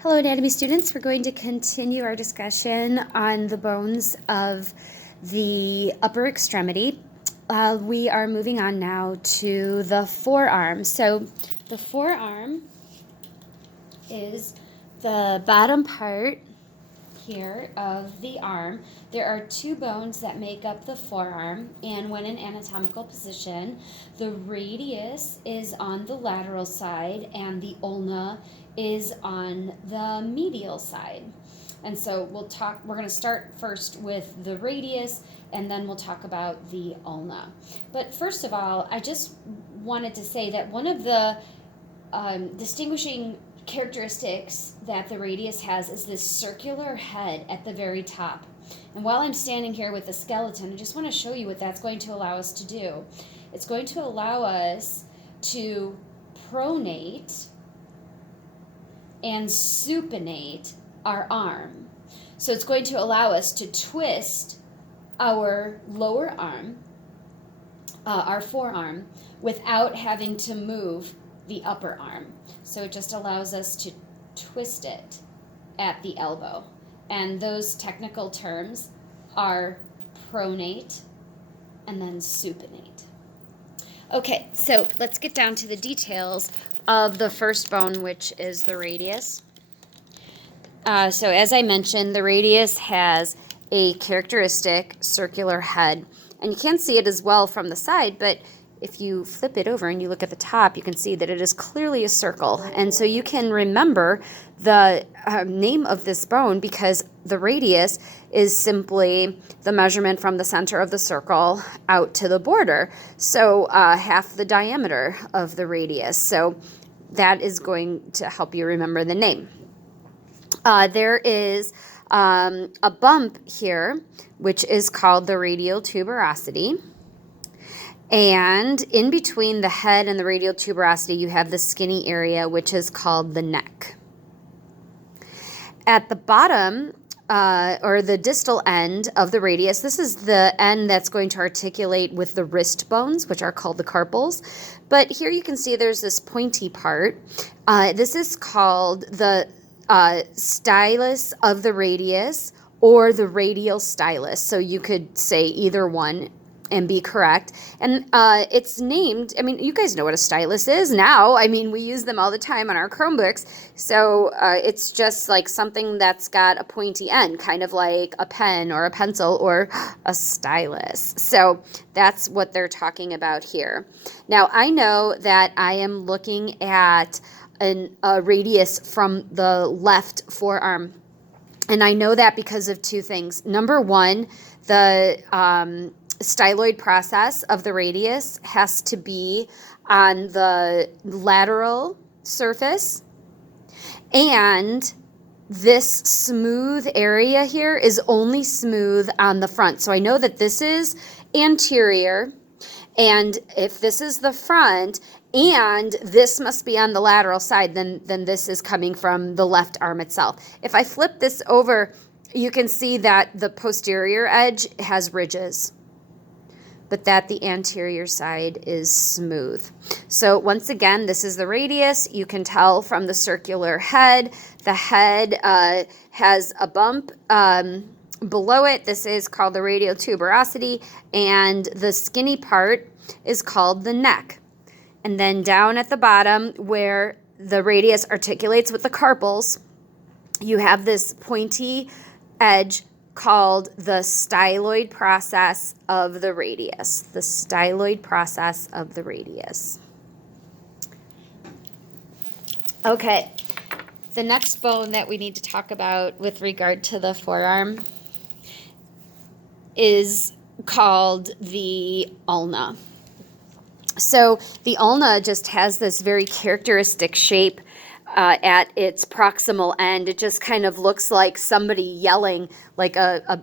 Hello, anatomy students. We're going to continue our discussion on the bones of the upper extremity. We are moving on now to the forearm. So the forearm is the bottom part here of the arm. There are two bones that make up the forearm, and when in anatomical position, the radius is on the lateral side and the ulna is on the medial side. And so we're going to start first with the radius and then we'll talk about the ulna. But first of all, I just wanted to say that one of the distinguishing characteristics that the radius has is this circular head at the very top. And while I'm standing here with the skeleton, I just want to show you what that's going to allow us to do. It's going to allow us to pronate and supinate our arm. So it's going to allow us to twist our lower arm, our forearm, without having to move the upper arm. So it just allows us to twist it at the elbow. And those technical terms are pronate and then supinate. Okay, so let's get down to the details of the first bone, which is the radius. So as I mentioned, the radius has a characteristic circular head. And you can't see it as well from the side, but if you flip it over and you look at the top, you can see that it is clearly a circle. And so you can remember the name of this bone because the radius is simply the measurement from the center of the circle out to the border. So half the diameter of the radius. So that is going to help you remember the name. There is a bump here, which is called the radial tuberosity. And in between the head and the radial tuberosity, you have the skinny area, which is called the neck. At the bottom, or the distal end of the radius, this is the end that's going to articulate with the wrist bones, which are called the carpals. But here you can see there's this pointy part. This is called the stylus of the radius or the radial stylus. So you could say either one and be correct. And it's named, I mean, you guys know what a stylus is now. I mean, we use them all the time on our Chromebooks. So it's just like something that's got a pointy end, kind of like a pen or a pencil or a stylus. So that's what they're talking about here. Now, I know that I am looking at a radius from the left forearm. And I know that because of two things. Number one, the styloid process of the radius has to be on the lateral surface, and this smooth area here is only smooth on the front. So I know that this is anterior, and if this is the front and this must be on the lateral side, then this is coming from the left arm itself. If I flip this over, you can see that the posterior edge has ridges, but that the anterior side is smooth. So once again, this is the radius. You can tell from the circular head. The head has a bump below it. This is called the radial tuberosity, and the skinny part is called the neck. And then down at the bottom where the radius articulates with the carpals, you have this pointy edge called the styloid process of the radius. The styloid process of the radius. Okay, the next bone that we need to talk about with regard to the forearm is called the ulna. So the ulna just has this very characteristic shape at its proximal end. It just kind of looks like somebody yelling, like a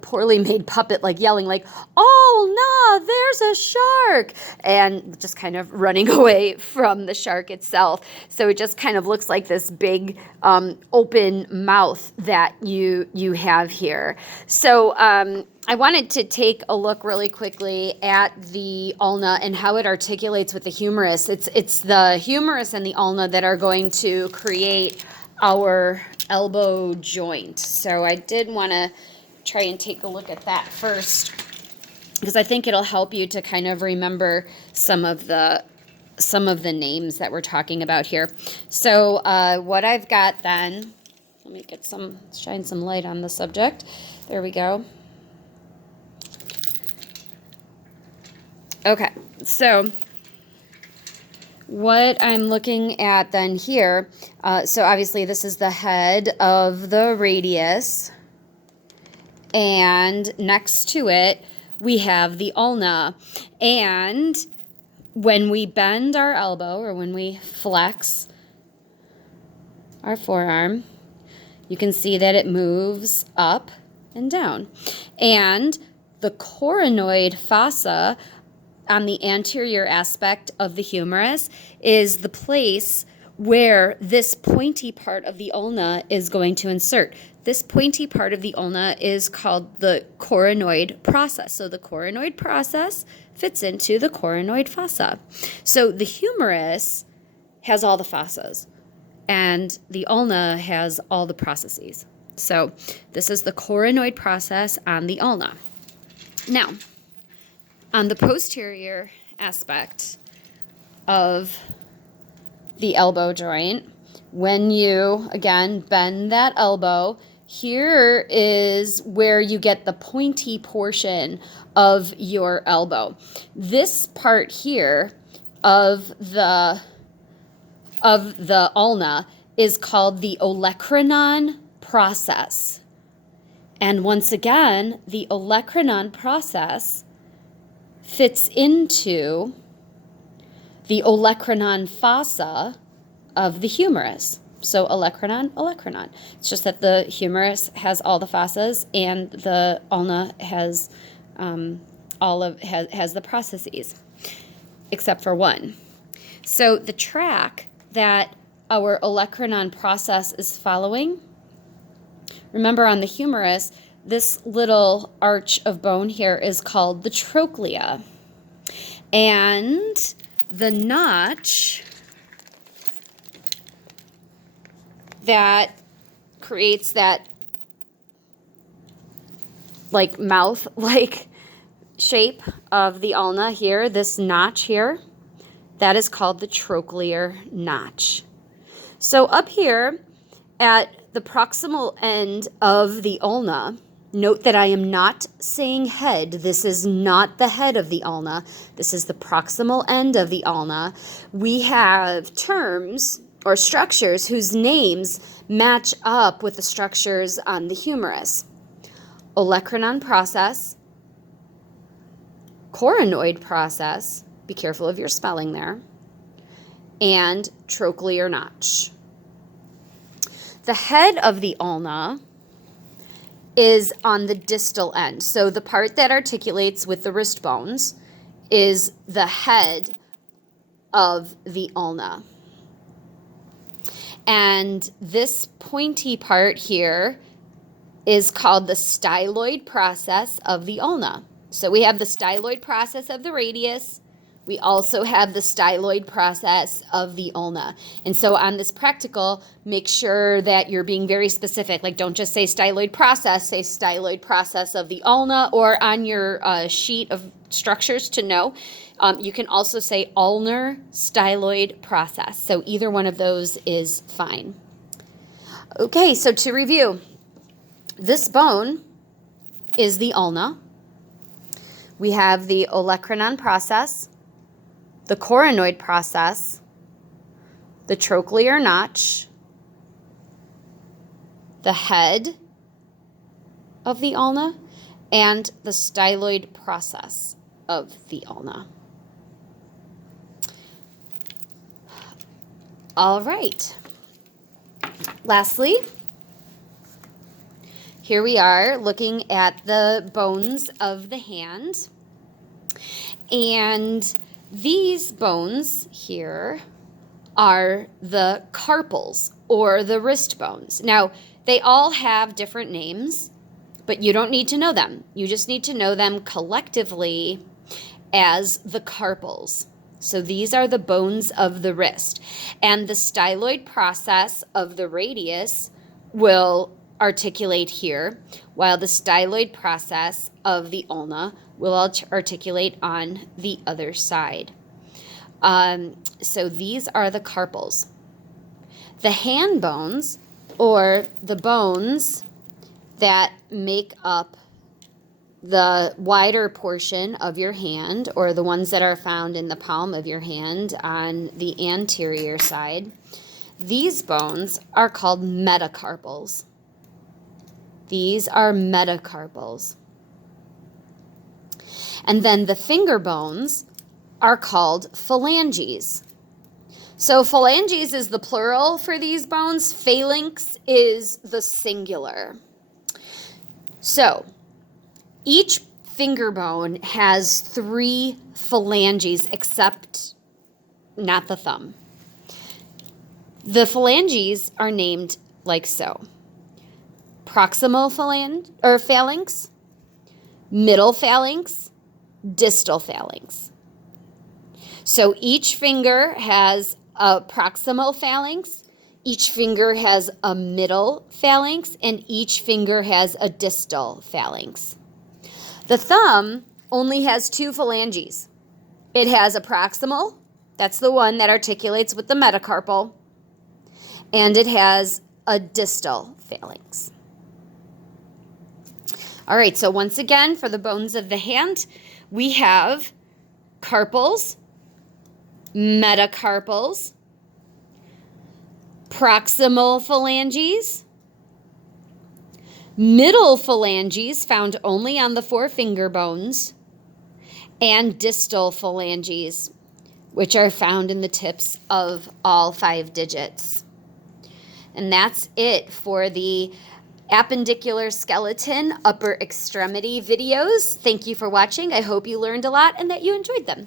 poorly made puppet, like yelling like, "Oh no, there's a shark," and just kind of running away from the shark itself. So it just kind of looks like this big open mouth that you have here. So I wanted to take a look really quickly at the ulna and how it articulates with the humerus. It's the humerus and the ulna that are going to create our elbow joint. So I did want to try and take a look at that first, because I think it'll help you to kind of remember some of the names that we're talking about here. So what I've got then, let me shine some light on the subject. There we go. Okay, so what I'm looking at then here, so obviously this is the head of the radius, and next to it we have the ulna. And when we bend our elbow, or when we flex our forearm, you can see that it moves up and down. And the coronoid fossa on the anterior aspect of the humerus is the place where this pointy part of the ulna is going to insert. This pointy part of the ulna is called the coronoid process. So the coronoid process fits into the coronoid fossa. So the humerus has all the fossas, and the ulna has all the processes. So this is the coronoid process on the ulna. Now, on the posterior aspect of the elbow joint, when you, again, bend that elbow, here is where you get the pointy portion of your elbow. This part here of the ulna is called the olecranon process. And once again, the olecranon process fits into the olecranon fossa of the humerus. So olecranon, olecranon. It's just that the humerus has all the fossas and the ulna has has the processes, except for one. So the track that our olecranon process is following, remember on the humerus, this little arch of bone here is called the trochlea. And the notch that creates that like mouth-like shape of the ulna here, this notch here, that is called the trochlear notch. So up here at the proximal end of the ulna, note that I am not saying head. This is not the head of the ulna. This is the proximal end of the ulna. We have terms or structures whose names match up with the structures on the humerus. Olecranon process, coronoid process, be careful of your spelling there, and trochlear notch. The head of the ulna is on the distal end. So the part that articulates with the wrist bones is the head of the ulna. And this pointy part here is called the styloid process of the ulna. So we have the styloid process of the radius. We also have the styloid process of the ulna. And so on this practical, make sure that you're being very specific. Like, don't just say styloid process, say styloid process of the ulna, or on your sheet of structures to know. You can also say ulnar styloid process. So either one of those is fine. Okay, so to review, this bone is the ulna. We have the olecranon process, the coronoid process, the trochlear notch, the head of the ulna, and the styloid process of the ulna. All right. Lastly, here we are looking at the bones of the hand. And these bones here are the carpals, or the wrist bones. Now, they all have different names, but you don't need to know them. You just need to know them collectively as the carpals. So these are the bones of the wrist. And the styloid process of the radius will articulate here, while the styloid process of the ulna will articulate on the other side. So these are the carpals. The hand bones, or the bones that make up the wider portion of your hand, or the ones that are found in the palm of your hand on the anterior side, these bones are called metacarpals. These are metacarpals. And then the finger bones are called phalanges. So phalanges is the plural for these bones. Phalanx is the singular. So each finger bone has 3 phalanges, except not the thumb. The phalanges are named like so: proximal phalanx, middle phalanx, distal phalanx. So each finger has a proximal phalanx, each finger has a middle phalanx, and each finger has a distal phalanx. The thumb only has 2 phalanges. It has a proximal, that's the one that articulates with the metacarpal, and it has a distal phalanx. All right, so once again, for the bones of the hand, we have carpals, metacarpals, proximal phalanges, middle phalanges found only on the 4 finger bones, and distal phalanges, which are found in the tips of all 5 digits. And that's it for the appendicular skeleton upper extremity videos. Thank you for watching. I hope you learned a lot and that you enjoyed them.